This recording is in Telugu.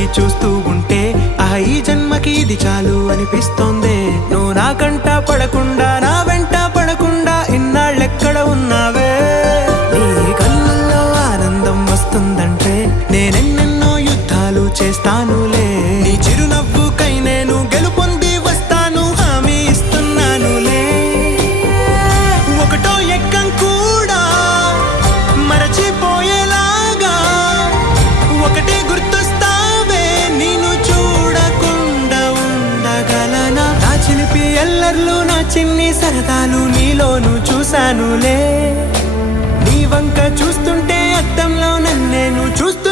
చుట్టూ చూస్తూ ఉంటే ఈ జన్మకి ఇది చాలు అనిపిస్తోంది. నువ్వు నా కంట పడకుండా నా వెంట పడకుండా ఇన్నాళ్ళెక్కడ ఉన్నావే? నీ కళ్ళల్లో ఆనందం వస్తుందంటే నేనెన్నెన్నో యుద్ధాలు చేస్తానులే. నీ చిరునవ్వుకై నేను గెలుపొంది వస్తాను, హామీ ఇస్తున్నానులే. ఒకటో ఎక్కం కూడా మరచిపోయేలాగా ఒకటే గుర్తొస్తావే, నేను చూడకుండా ఉండగలనా? నా చిలిపి ఎల్లర్లు నా చిన్ని సరదాలు నీలోను చూశానులే. నీ వంక చూస్తుంటే అద్దంలో నన్నేను చూస్తూ